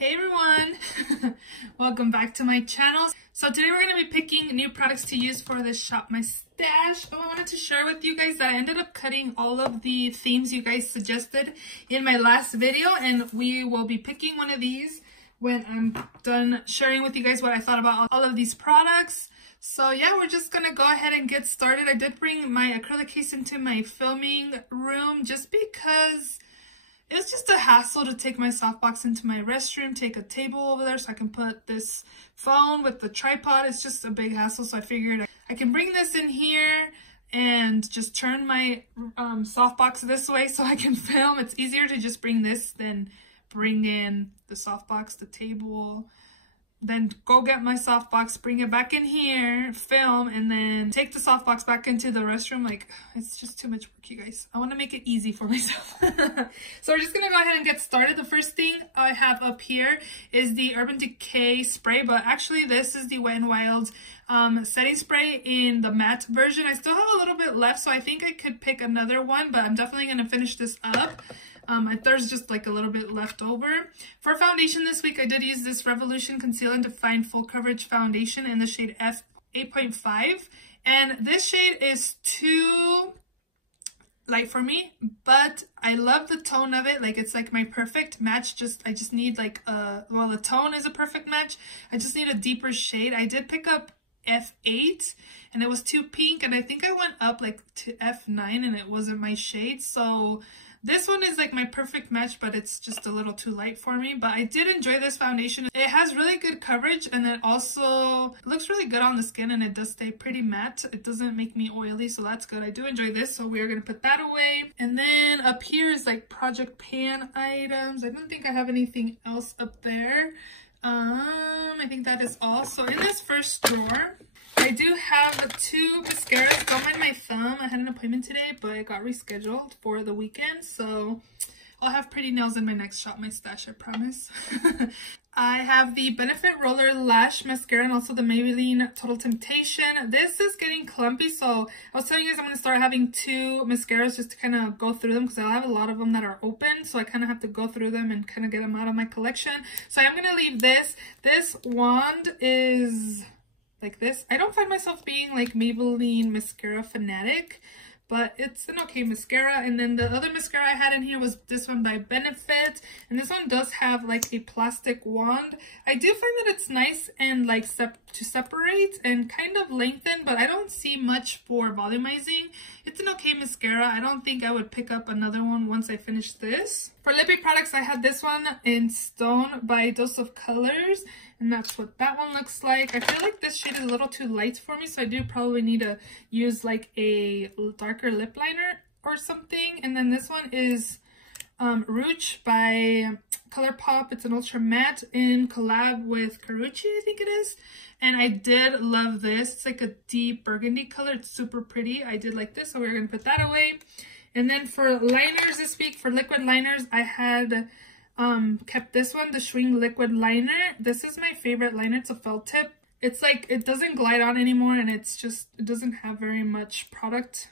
Hey everyone, welcome back to my channel. So today we're going to be picking new products to use for this Shop My Stash. I wanted to share with you guys that I ended up cutting all of the themes you guys suggested in my last video, and we will be picking one of these when I'm done sharing with you guys what I thought about all of these products. So yeah, we're just gonna go ahead and get started. I did bring my acrylic case into my filming room just because it's just a hassle to take my softbox into my restroom, take a table over there so I can put this phone with the tripod. It's just a big hassle, so I figured I can bring this in here and just turn my softbox this way so I can film. It's easier to just bring this than bring in the softbox, the table, then go get my softbox, bring it back in here, film, and then take the softbox back into the restroom. Like, it's just too much work, you guys. I want to make it easy for myself. So we're just going to go ahead and get started. The first thing I have up here is the Urban Decay spray, but actually this is the Wet n Wild setting spray in the matte version. I still have a little bit left, so I think I could pick another one, but I'm definitely going to finish this up. There's just like a little bit left over. For foundation this week, I did use this Revolution Conceal and Define Full Coverage Foundation in the shade F 8.5. And this shade is too light for me, but I love the tone of it. Like, it's like my perfect match. I just need like well, the tone is a perfect match. I just need a deeper shade. I did pick up F8 and it was too pink, and I think I went up like to F9 and it wasn't my shade. So this one is like my perfect match, but it's just a little too light for me. But I did enjoy this foundation. It has really good coverage, and it also looks really good on the skin, and it does stay pretty matte. It doesn't make me oily, so that's good. I do enjoy this, so we are going to put that away. And then up here is like Project Pan items. I don't think I have anything else up there. I think that is all. So in this first drawer, I do have two mascaras. Don't mind my thumb. I had an appointment today, but it got rescheduled for the weekend. So I'll have pretty nails in my next Shop My Stash, I promise. I have the Benefit Roller Lash Mascara and also the Maybelline Total Temptation. This is getting clumpy, so I was telling you guys I'm going to start having two mascaras just to kind of go through them because I have a lot of them that are open, so I kind of have to go through them and kind of get them out of my collection. So I'm going to leave this. This wand is like this. I don't find myself being like Maybelline mascara fanatic, but it's an okay mascara. And then the other mascara I had in here was this one by Benefit, and this one does have like a plastic wand. I do find that it's nice and like to separate and kind of lengthen, but I don't see much for volumizing. It's an okay mascara. I don't think I would pick up another one once I finish this. For lippy products, I had this one in Stone by Dose of Colors, and that's what that one looks like. I feel like this shade is a little too light for me, so I do probably need to use like a darker lip liner or something. And then this one is Rouge by ColourPop. It's an ultra matte in collab with Carucci, I think it is. And I did love this. It's like a deep burgundy color. It's super pretty. I did like this, so we're going to put that away. And then for liners this week, for liquid liners, I had kept this one, the Swing Liquid Liner. This is my favorite liner. It's a felt tip. It's like, it doesn't glide on anymore, and it's just, it doesn't have very much product.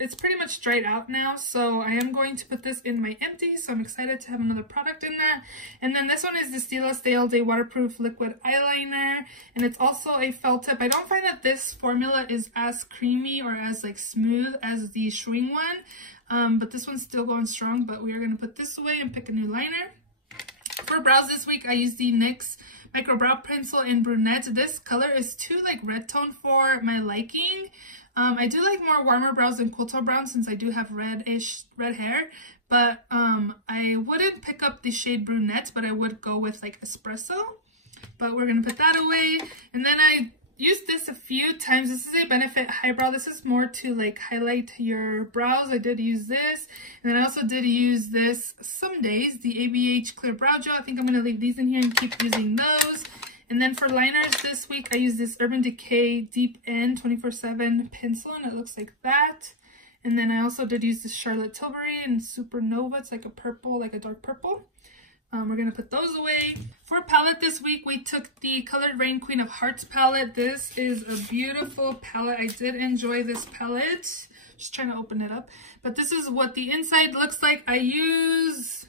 It's pretty much dried out now, so I am going to put this in my empty, so I'm excited to have another product in that. And then this one is the Stila Stay All Day Waterproof Liquid Eyeliner, and it's also a felt tip. I don't find that this formula is as creamy or as like smooth as the Swing one, but this one's still going strong. But we are going to put this away and pick a new liner. For brows this week, I used the NYX Micro Brow Pencil in Brunette. This color is too like red tone for my liking. I do like more warmer brows than cool tone brown since I do have red hair, but I wouldn't pick up the shade Brunette, but I would go with like Espresso. But we're gonna put that away. And then I used this a few times. This is a Benefit Highbrow. This is more to like highlight your brows. I did use this, and then I also did use this some days, the ABH Clear Brow Gel. I think I'm gonna leave these in here and keep using those. And then for liners this week, I used this Urban Decay Deep End 24/7 pencil, and it looks like that. And then I also did use this Charlotte Tilbury in Supernova. It's like a purple, like a dark purple. We're going to put those away. For palette this week, we took the Colored Rain Queen of Hearts palette. This is a beautiful palette. I did enjoy this palette. Just trying to open it up. But this is what the inside looks like. I use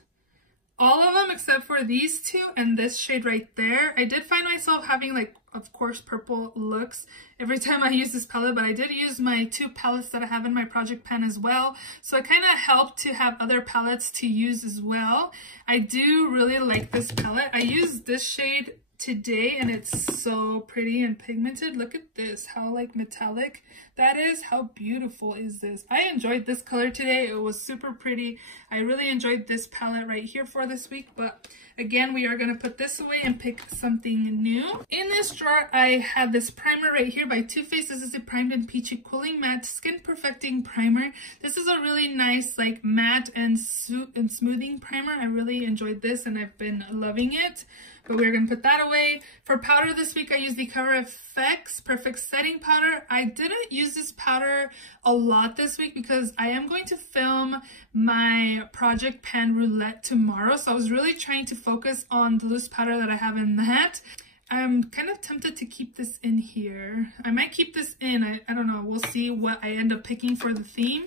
all of them except for these two and this shade right there. I did find myself having, like, of course, purple looks every time I use this palette, but I did use my 2 palettes that I have in my project pan as well. So it kind of helped to have other palettes to use as well. I do really like this palette. I used this shade today and it's so pretty and pigmented. Look at this, how like metallic that is. How beautiful is this? I enjoyed this color today. It was super pretty. I really enjoyed this palette right here for this week, but again, we are going to put this away and pick something new. In this drawer, I have this primer right here by Too Faced. This is a Primed and Peachy Cooling Matte Skin Perfecting Primer. This is a really nice, like, matte and smoothing primer. I really enjoyed this and I've been loving it. But we're going to put that away. For powder this week, I used the Cover FX Perfect Setting Powder. I didn't use this powder a lot this week because I am going to film my Project Pan Roulette tomorrow. So I was really trying to focus on the loose powder that I have in that. I'm kind of tempted to keep this in here. I might keep this in. I don't know. We'll see what I end up picking for the theme.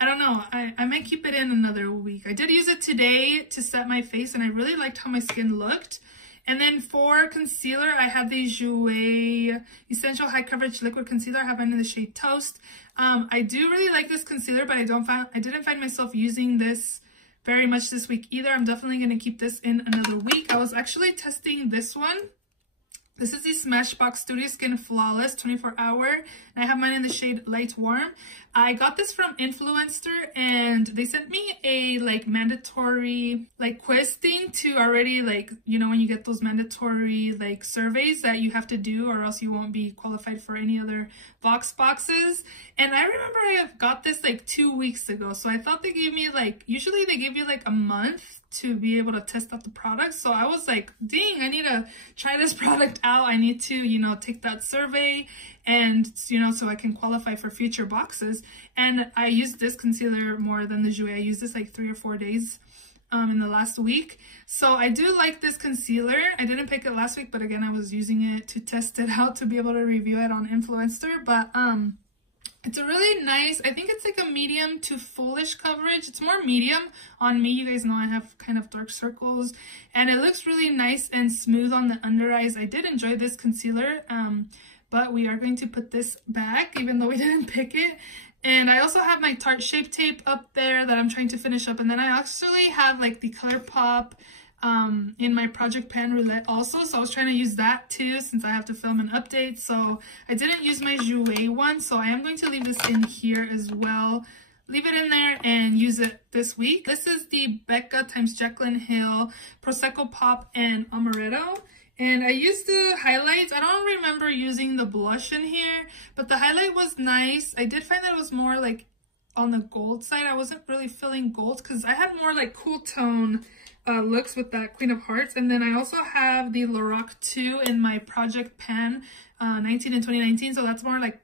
I don't know. I might keep it in another week. I did use it today to set my face and I really liked how my skin looked. And then for concealer, I have the Jouer Essential High Coverage Liquid Concealer. I have mine in the shade Toast. I do really like this concealer, but I didn't find myself using this very much this week either. I'm definitely going to keep this in another week. I was actually testing this one. This is the Smashbox Studio Skin Flawless 24 Hour. And I have mine in the shade Light Warm. I got this from Influenster and they sent me a like mandatory like quiz thing to already, like, you know, when you get those mandatory like surveys that you have to do or else you won't be qualified for any other Vox boxes. And I remember I got this like 2 weeks ago. So I thought they gave me like, usually they give you like a month to be able to test out the product. So I was like, dang, I need to try this product out. I need to, you know, take that survey and, you know, so I can qualify for future boxes. And I used this concealer more than the Jouer. I used this like 3 or 4 days in the last week. So I do like this concealer. I didn't pick it last week, but again, I was using it to test it out to be able to review it on Influenster. But it's a really nice, I think it's like a medium to fullish coverage. It's more medium on me. You guys know I have kind of dark circles and it looks really nice and smooth on the under eyes. I did enjoy this concealer, but we are going to put this back even though we didn't pick it. And I also have my Tarte Shape Tape up there that I'm trying to finish up. And then I actually have like the ColourPop in my Project Pan Roulette also. So I was trying to use that too since I have to film an update. So I didn't use my Jouer one. So I am going to leave this in here as well. Leave it in there and use it this week. This is the Becca x Jaclyn Hill Prosecco Pop and Amaretto. And I used the highlights. I don't remember using the blush in here, but the highlight was nice. I did find that it was more like on the gold side. I wasn't really feeling gold because I had more like cool tone looks with that Queen of Hearts. And then I also have the Lorac 2 in my Project Pan 19 and 2019. So that's more like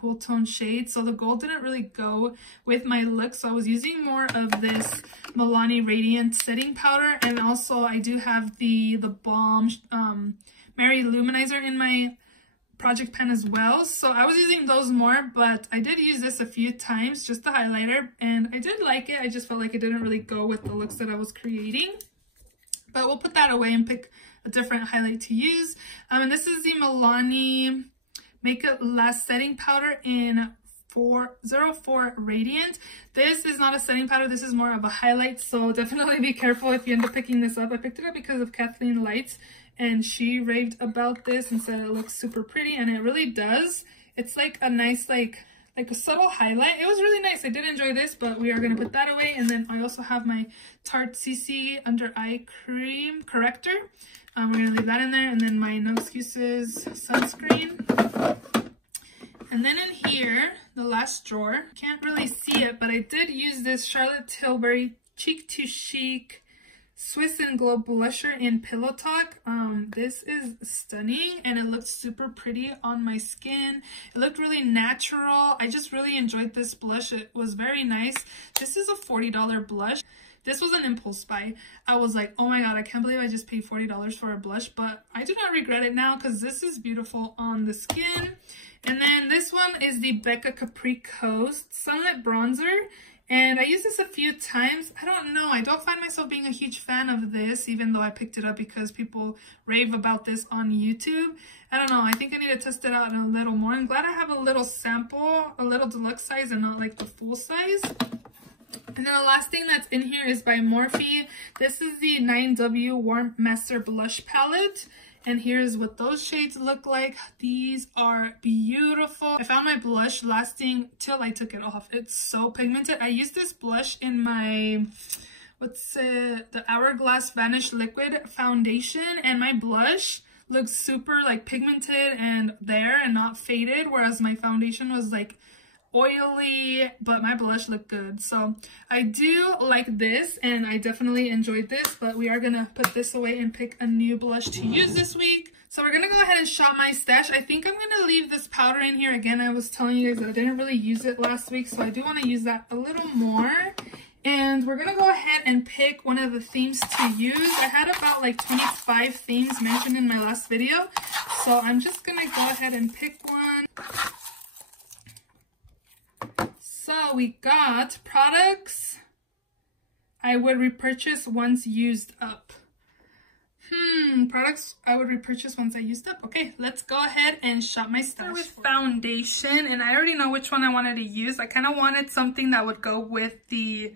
cool tone shades. So the gold didn't really go with my look. So I was using more of this Milani Radiant setting powder. And also I do have the Balm Mary Luminizer in my Project Pan as well. So I was using those more, but I did use this a few times, just the highlighter, and I did like it. I just felt like it didn't really go with the looks that I was creating. But we'll put that away and pick a different highlight to use. And this is the Milani Make It Last Setting Powder in 04 Radiant. This is not a setting powder, this is more of a highlight, so definitely be careful if you end up picking this up. I picked it up because of Kathleen Lights, and she raved about this and said it looks super pretty, and it really does. It's like a nice, like a subtle highlight. It was really nice. I did enjoy this, but we are going to put that away. And then I also have my Tarte Cc Under Eye Cream Corrector. We're going to leave that in there. And then my No Excuses sunscreen. And then in here, the last drawer, can't really see it, but I did use this Charlotte Tilbury Cheek to Chic Swiss and Glow blusher in Pillow Talk. This is stunning and it looked super pretty on my skin. It looked really natural. I just really enjoyed this blush. It was very nice. This is a $40 blush. This was an impulse buy. I was like, oh my god, I can't believe I just paid $40 for a blush, but I do not regret it now because this is beautiful on the skin. And then this one is the Becca Capri Coast Sunlit Bronzer. And I used this a few times. I don't know. I don't find myself being a huge fan of this, even though I picked it up because people rave about this on YouTube. I don't know. I think I need to test it out a little more. I'm glad I have a little sample, a little deluxe size and not like the full size. And then the last thing that's in here is by Morphe. This is the 9W Warm Master Blush Palette. And here's what those shades look like. These are beautiful. I found my blush lasting till I took it off. It's so pigmented. I used this blush in my, the Hourglass Vanish Liquid Foundation. And my blush looks super like pigmented and there and not faded. Whereas my foundation was like oily, but my blush looked good. So I do like this and I definitely enjoyed this, but we are gonna put this away and pick a new blush to use this week. So we're gonna go ahead and shop my stash. I think I'm gonna leave this powder in here. Again, I was telling you guys that I didn't really use it last week, so I do want to use that a little more. And we're gonna go ahead and pick one of the themes to use. I had about like 25 themes mentioned in my last video, so I'm just gonna go ahead and pick one. So we got products I would repurchase once used up. Products I would repurchase once I used up. Okay, let's go ahead and shop my stash. With foundation, and I already know which one I wanted to use. I kind of wanted something that would go with the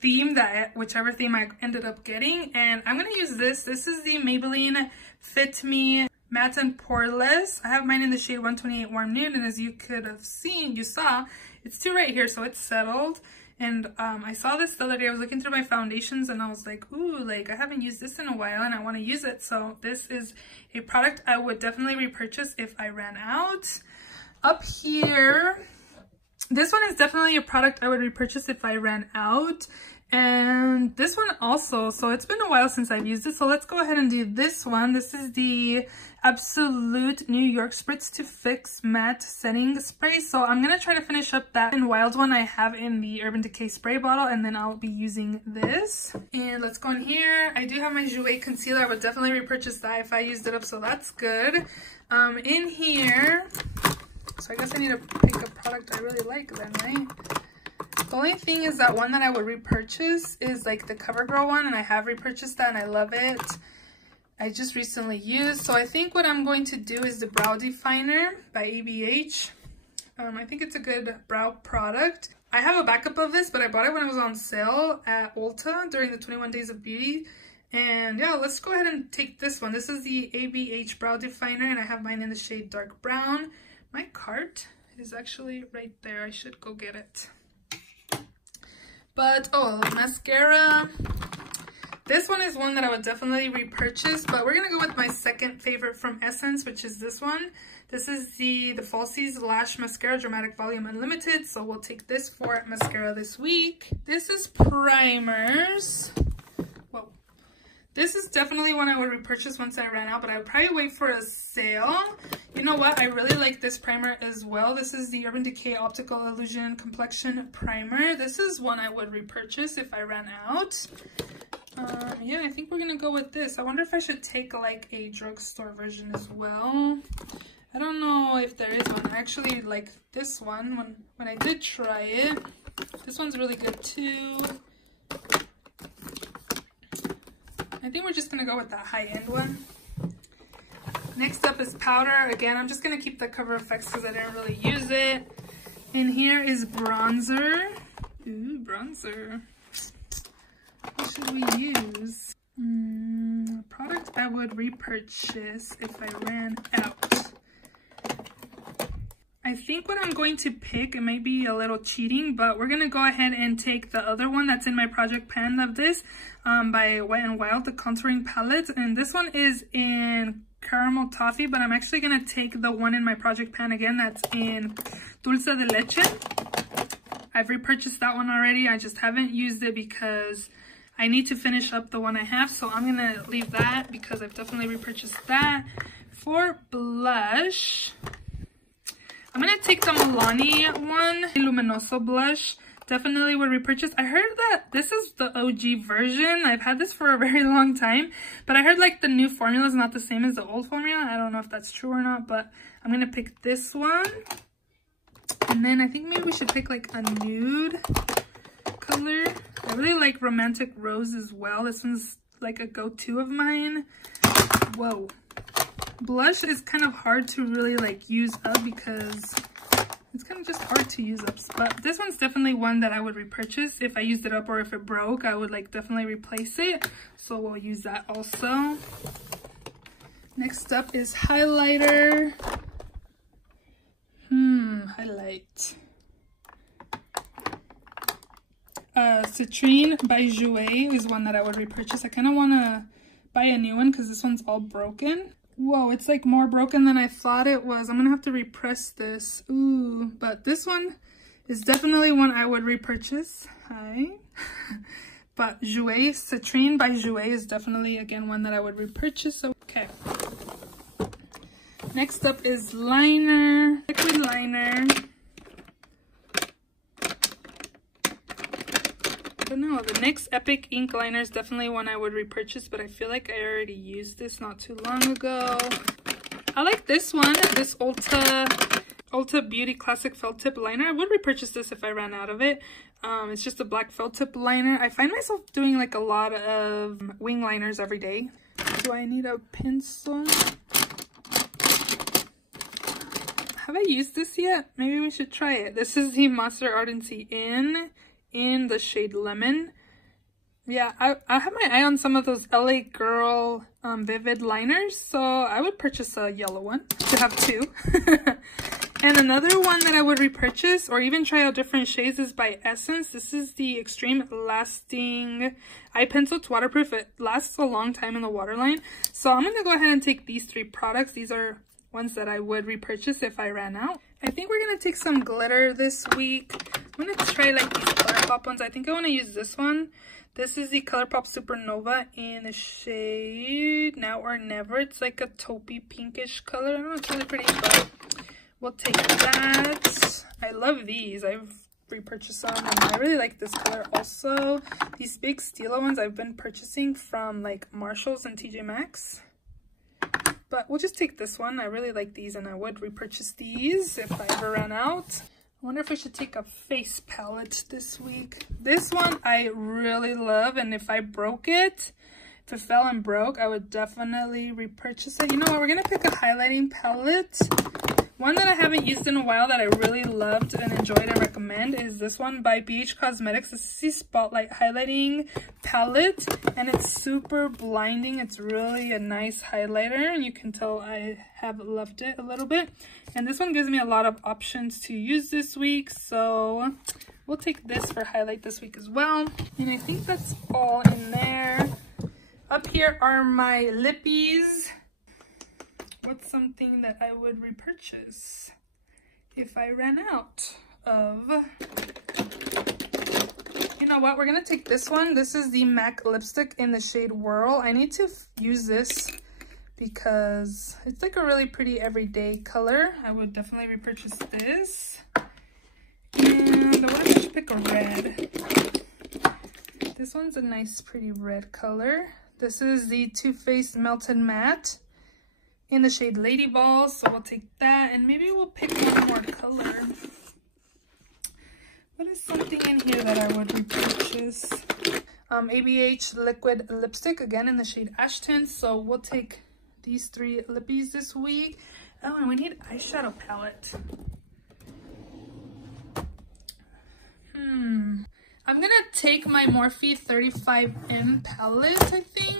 theme, whichever theme I ended up getting. And I'm going to use this. This is the Maybelline Fit Me Matte and Poreless. I have mine in the shade 128 Warm Nude, and as you could have seen, you saw, it's 2 right here, so it's settled. And I saw this the other day. I was looking through my foundations and I was like, ooh, like I haven't used this in a while and I want to use it. So this is a product I would definitely repurchase if I ran out. Up here, this one is definitely a product I would repurchase if I ran out. And this one also, so it's been a while since I've used it, so let's go ahead and do this one. This is the Absolute New York Spritz to Fix Matte Setting Spray. So I'm going to try to finish up that wild one I have in the Urban Decay spray bottle, and then I'll be using this. And let's go in here. I do have my Jouer concealer. I would definitely repurchase that if I used it up, so that's good. In here, so I guess I need to pick a product I really like then, right? The only thing is that one that I would repurchase is like the CoverGirl one, and I have repurchased that and I love it. I just recently used, so I think what I'm going to do is the Brow Definer by ABH. I think it's a good brow product. I have a backup of this, but I bought it when it was on sale at Ulta during the 21 Days of Beauty. And yeah, let's go ahead and take this one. This is the ABH Brow Definer, and I have mine in the shade Dark Brown. My cart is actually right there. I should go get it. But, oh, mascara. This one is one that I would definitely repurchase, but we're going to go with my second favorite from Essence, which is this one. This is the Falsies Lash Mascara Dramatic Volume Unlimited, so we'll take this for mascara this week. This is primers. Whoa. This is definitely one I would repurchase once I ran out, but I would probably wait for a sale. You know what? I really like this primer as well. This is the Urban Decay Optical Illusion Complexion Primer. This is one I would repurchase if I ran out. Yeah, I think we're gonna go with this. I wonder if I should take like a drugstore version as well. I don't know if there is one. I actually like this one when I did try it. This one's really good too. I think we're just gonna go with the high-end one. Next up is powder. Again, I'm just gonna keep the Cover FX because I didn't really use it. And here is bronzer. Ooh, bronzer. What should we use? Product I would repurchase if I ran out. I think what I'm going to pick, it might be a little cheating, but we're going to go ahead and take the other one that's in my project pan of this by Wet n Wild, the contouring palette. And this one is in Caramel Toffee, but I'm actually going to take the one in my project pan again that's in Dulce de Leche. I've repurchased that one already. I just haven't used it because I need to finish up the one I have, so I'm going to leave that because I've definitely repurchased that. For blush, I'm going to take the Milani one, Luminoso blush. Definitely would repurchase. I heard that this is the OG version. I've had this for a very long time, but I heard like the new formula is not the same as the old formula. I don't know if that's true or not, but I'm going to pick this one. And then I think maybe we should pick like a nude. color. I really like Romantic Rose as well. This one's like a go-to of mine. Whoa. Blush is kind of hard to really like use up because it's kind of just hard to use up. But this one's definitely one that I would repurchase. If I used it up or if it broke, I would like definitely replace it. So we'll use that also. Next up is highlighter. Highlight. Citrine by Jouer is one that I would repurchase. I kind of want to buy a new one because this one's all broken. Whoa, it's like more broken than I thought it was. I'm gonna have to repress this. Ooh, but this one is definitely one I would repurchase. Hi. But Jouer, Citrine by Jouer is definitely, again, one that I would repurchase. Okay. Next up is liner, liquid liner. I don't know, the NYX Epic Ink Liner is definitely one I would repurchase, but I feel like I already used this not too long ago. I like this one, this Ulta Beauty Classic Felt Tip Liner. I would repurchase this if I ran out of it. It's just a black felt tip liner. I find myself doing like a lot of wing liners every day. Do I need a pencil? Have I used this yet? Maybe we should try it. This is the Monster Ardency in the shade Lemon. Yeah, I have my eye on some of those LA Girl Vivid liners, so I would purchase a yellow one to have two. And another one that I would repurchase or even try out different shades is by Essence. This is the Extreme Lasting Eye Pencil. It's waterproof. It lasts a long time in the waterline. So I'm going to go ahead and take these three products. These are ones that I would repurchase if I ran out. I think we're going to take some glitter this week. I'm going to try like these ColourPop ones. I think I want to use this one. This is the ColourPop Supernova in the shade Now or Never. It's like a taupey pinkish color. I don't know, it's really pretty, but we'll take that. I love these. I've repurchased some and I really like this color also. These big Stila ones I've been purchasing from like Marshalls and TJ Maxx. But we'll just take this one. I really like these and I would repurchase these if I ever ran out. I wonder if I should take a face palette this week. This one I really love, and if I broke it, if it fell and broke, I would definitely repurchase it. You know what, we're gonna pick a highlighting palette. One that I haven't used in a while that I really loved and enjoyed and recommend is this one by BH Cosmetics. This is the Spotlight Highlighting Palette, and it's super blinding. It's really a nice highlighter, and you can tell I have loved it a little bit. And this one gives me a lot of options to use this week, so we'll take this for highlight this week as well. And I think that's all in there. Up here are my lippies. What's something that I would repurchase if I ran out of? You know what? We're going to take this one. This is the MAC lipstick in the shade Whirl. I need to use this because it's like a really pretty everyday color. I would definitely repurchase this. And I want to pick a red. This one's a nice pretty red color. This is the Too Faced Melted Matte in the shade Lady Balls, so we'll take that, and maybe we'll pick one more color. What is something in here that I would repurchase? ABH Liquid Lipstick, again in the shade Ashton, so we'll take these three lippies this week. Oh, and we need eyeshadow palette. I'm gonna take my Morphe 35M palette, I think.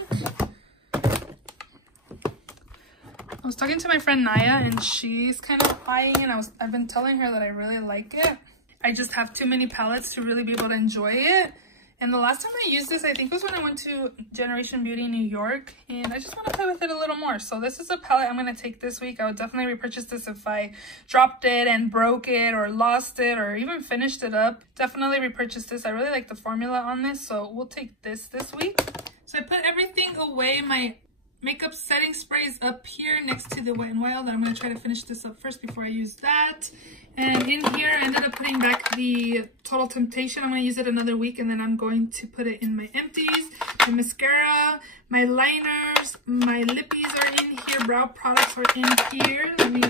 I was talking to my friend Naya and she's kind of eyeing it. I've been telling her that I really like it. I just have too many palettes to really be able to enjoy it. And the last time I used this, I think was when I went to Generation Beauty New York, and I just want to play with it a little more. So this is a palette I'm going to take this week. I would definitely repurchase this if I dropped it and broke it or lost it or even finished it up. Definitely repurchase this. I really like the formula on this, so we'll take this week. So I put everything away. My makeup setting sprays up here next to the Wet n Wild. I'm going to try to finish this up first before I use that. And in here, I ended up putting back the Total Temptation. I'm going to use it another week, and then I'm going to put it in my empties. The mascara, my liners, my lippies are in here. Brow products are in here. Let me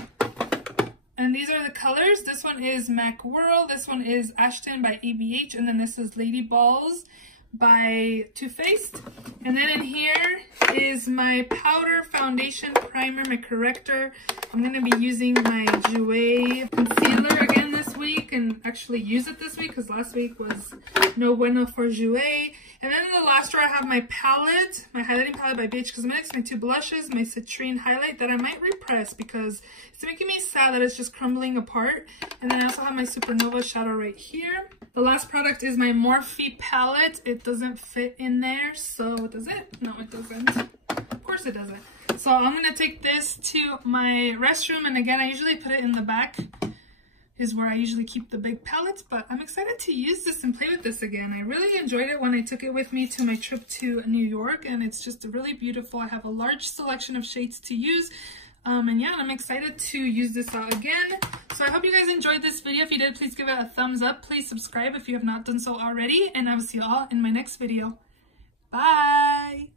And these are the colors. This one is Mac Whirl, this one is Ashton by ABH, and then this is Lady Balls by Too Faced. And then in here is my powder, foundation, primer, my corrector. I'm going to be using my Jouer concealer again this week, and actually use it this week because last week was no bueno for Jouer. And then in the last drawer I have my palette, my highlighting palette by BH Cosmetics, my two blushes, my citrine highlight that I might repress because it's making me sad that it's just crumbling apart. And then I also have my Supernova shadow right here. The last product is my Morphe palette. It doesn't fit in there, so does it? No, it doesn't. Of course it doesn't. So I'm going to take this to my restroom, and again, I usually put it in the back, is where I usually keep the big palettes, but I'm excited to use this and play with this again. I really enjoyed it when I took it with me to my trip to New York, and it's just really beautiful. I have a large selection of shades to use. And yeah, I'm excited to use this out again. So I hope you guys enjoyed this video. If you did, please give it a thumbs up. Please subscribe if you have not done so already. And I will see you all in my next video. Bye!